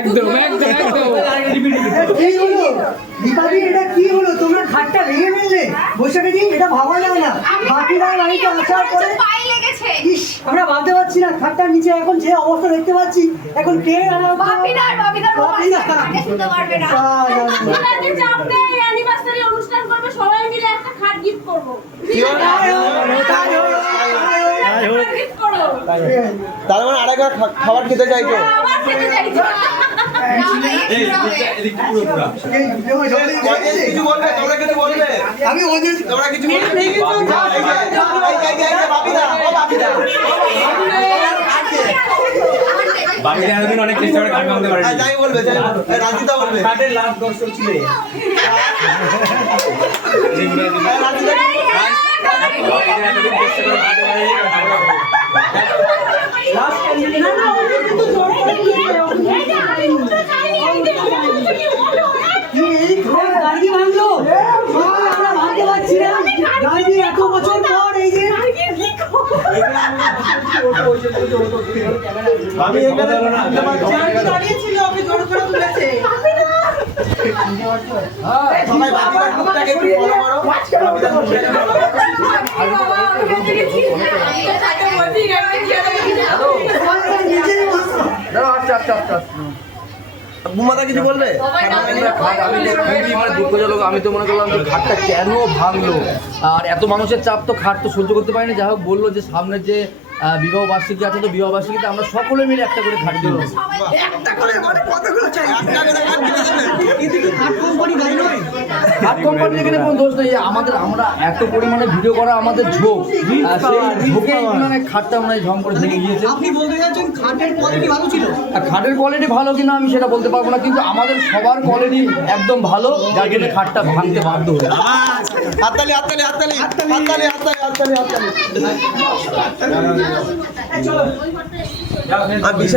একদম একদম একদম এটা কি হলো? তোমরা খাটটা ভেঙে ফেললে বৈশাখী দিন, এটা ভাবা যায় না। বাকিরা বাড়িতে আসার পরে ইস, আমরা ভাবতে পারছি না খাটটার নিচে এখন যে অবস্থা দেখতে পাচ্ছি, এখন কে অনুষ্ঠান করবে, সবাই মিলে একটা খাট গিফট করবো। তার মানে আরেকবার খাবার খেতে চাইছো? কিছু বলবে? তোমরা কিছু বলবে? আমি তোমরা কিছু বলবে? বাকিরা এতদিন অনেক চেষ্টা করে গান গাইতে পারেনি। যাই বলবে, রাজিতা বলবে। কাটের লাস্ট দর্শক ছিল এত বছর পর এই যে আমি এখানে দাঁড়িয়েছিল, ওকে জোর করে তুলেছে। সবাই বাপিদার মুখটাকে একটু ফলো করো। বাপিদার মুখটাকে ফলো করো। বুমাদা কিছু বলবে? দুঃখজনক। আমি তো মনে করলাম যে খাটটা কেন ভাঙলো, আর এত মানুষের চাপ তো খাট তো সহ্য করতে পারিনি। যাই হোক, বললো যে সামনে যে বিবাহ বার্ষিকী আছে, তো বিবাহ বার্ষিকীতে আমরা সকলে মিলে একটা করে খাট দেবো। খাট কোম্পানি এখানে কোনো দোষ নেই। আমরা এত পরিমাণে ভিডিও করা আমাদের ঝোঁক, সেই ঝোঁকে মানে খাটটা মানে ঝম করে ভেঙে গিয়েছে। আপনি বলতে চাচ্ছেন খাটের কোয়ালিটি ভালো ছিল? খাটের কোয়ালিটি ভালো কিনা আমি সেটা বলতে পারবো না, কিন্তু আমাদের সবার কোয়ালিটি একদম ভালো, যার জন্য খাটটা ভাঙতে বাধ্য হলো। হাততালি হাততালি হাততালি হাততালি হাততালি হাততালি হাততালি।